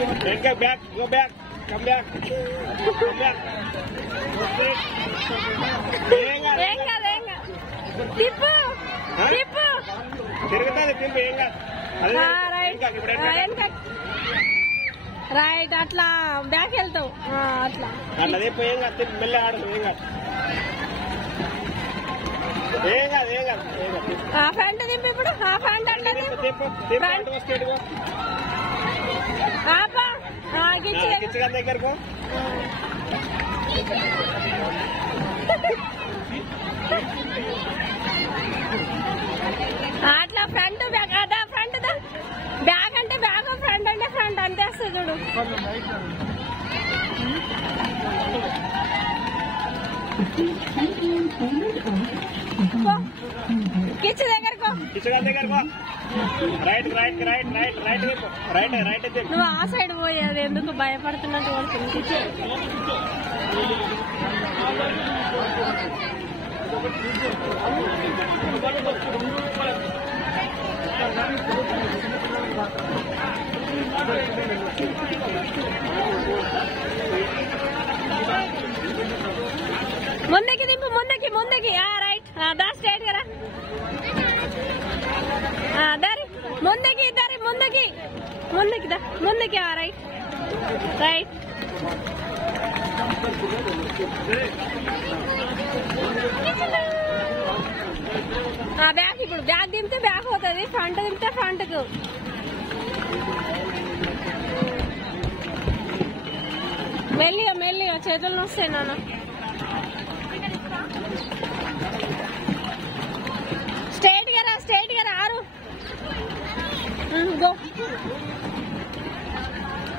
back, go back, come back, come back. Venga. Tipo. తిరుగుతాది తింపు ఏంగా రైట్ అట్లా బ్యాక్ వెళ్తావు అట్లా అదే ఏంగా తింపు మెల్ల ఆడు ఏంగా ఫ్రంట్ దింపు ఇప్పుడు ఫ్రంట్ అంటే కిచ్చగా దగ్గరకు అట్లా ఫ్రంట్ బ్యాక్ అదా ఫ్రంట్ బ్యాగ్ అంటే బ్యాగ్ ఫ్రంట్ అంటే ఫ్రంట్ అంతే వస్తుంది చూడు కిచ్చు దగ్గరకు నువ్వు ఆ సైడ్ పోయేది ఎందుకు భయపడుతున్నట్టు పడుతుంది ముందుకి దింపు ముందుకి రైట్ దా స్ట్రైట్ కదా దారి ముందుకి దా ముందుకి రైట్ బ్యాక్ ఇప్పుడు బ్యాక్ దింపితే బ్యాక్ అవుతుంది ఫ్రంట్ దింపితే ఫ్రంట్ కు మెల్లిగా చేతులు నొస్తాయి నాన్న స్ట్రైట్ గా రారు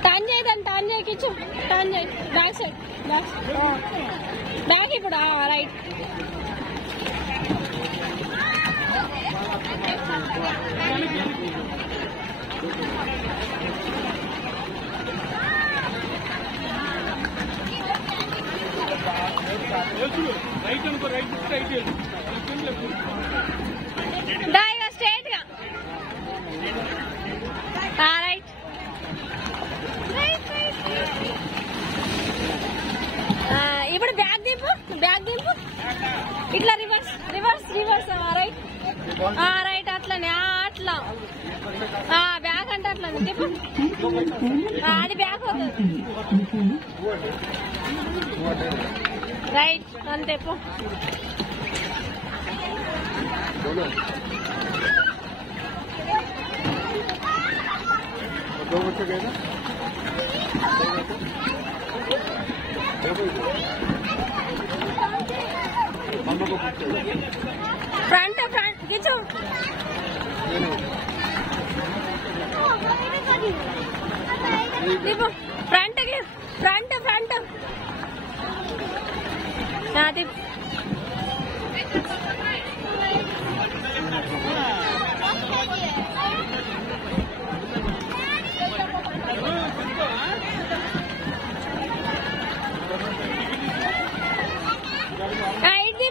టర్న్ చేయి కిచ్చు టర్న్ చేయి బ్యాక్ సైడ్ బ్యాక్ ఇప్పుడు రైట్ స్ట్రైట్ గా రైట్ ఇప్పుడు బ్యాక్ దింపు ఇట్లా రివర్స్ రైట్ అట్లనే అట్లా బ్యాక్ అంటే అట్లా దింపు అది బ్యాక్ అవుతుంది రైట్ అంతే పో ఫ్రంట్ కిచ్చు ఫ్రంట్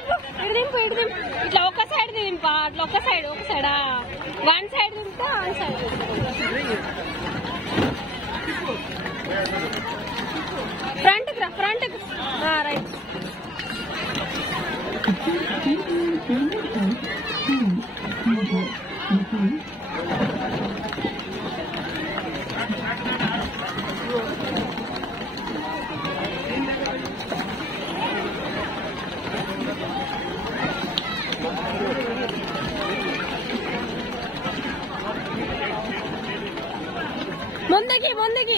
ఇటు దింపు ఇట్లా ఒక సైడ్ దింపా అట్లా ఒక సైడ్ వన్ సైడ్ దింపుతా వన్ సైడ్ ఫ్రంట్ రైట్ ముందుకి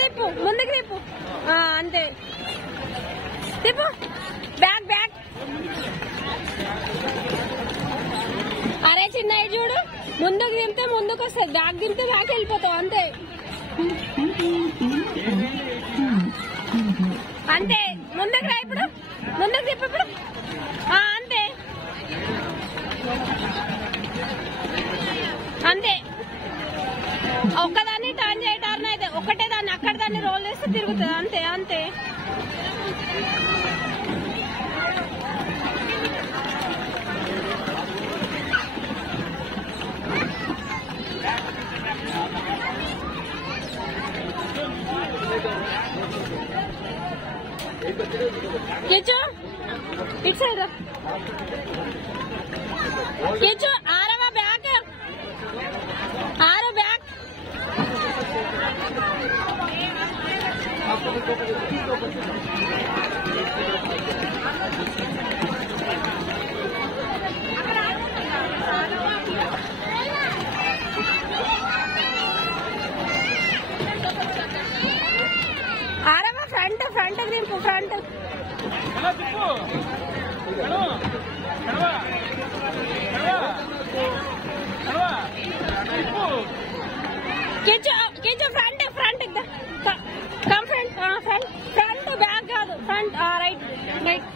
రైట్ ముందుకి తిప్పు అంతే తిప్పు బ్యాక్ అరే చిన్న చూడు ముందుకు దింపితే ముందుకు వస్తుంది బ్యాక్ దింపితే బ్యాక్ వెళ్ళిపోతావు అంతే ముందుకు రా ఇప్పుడు ముందుకు తిప్పు ఇప్పుడు అంతే ఒక్కదాన్ని టర్న్ చేయటాన్ని అయితే ఒక్కటే దాన్ని అక్కడ దాన్ని రోల్ చేస్తే తిరుగుతుంది అంతే కిచ్చు ఇటు సైడ్ కిచ్చు ఆరవా బ్యాక్ ఆరు బ్యాక్ ఆరవా ఫ్రంట్ ఫ్రంట్ దింపు ఫ్రంట్ కిచ్చు front front come front front front back కాదు front right right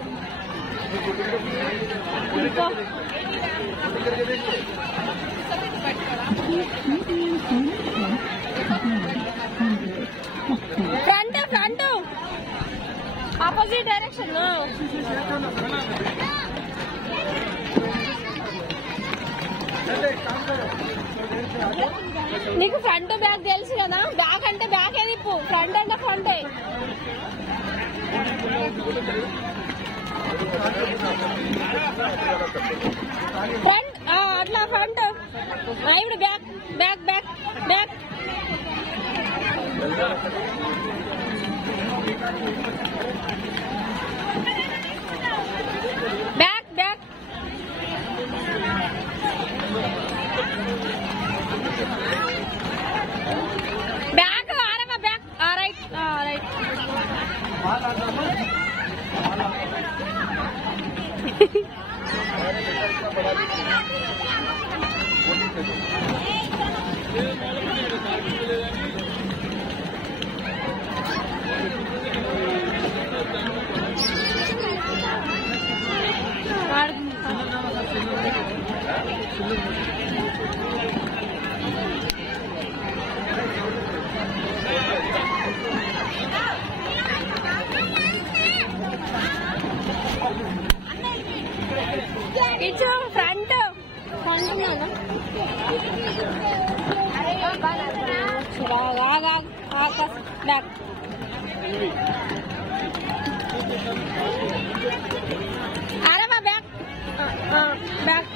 front front opposite direction నీకు ఫ్రంట్ బ్యాక్ తెలుసు కదా బ్యాక్ అంటే బ్యాక్ ఏది ఫ్రంట్ అంటే ఫ్రంట్ ఫ్రంట్ అట్లా ఫ్రంట్ ఇప్పుడు back back back back back back back ఆరవ బ్యాక్ రైట్ రైట్ కిచ్చు ఫ్రంట్ బ్యాక్ అరవా బ్యాక్ బ్యాక్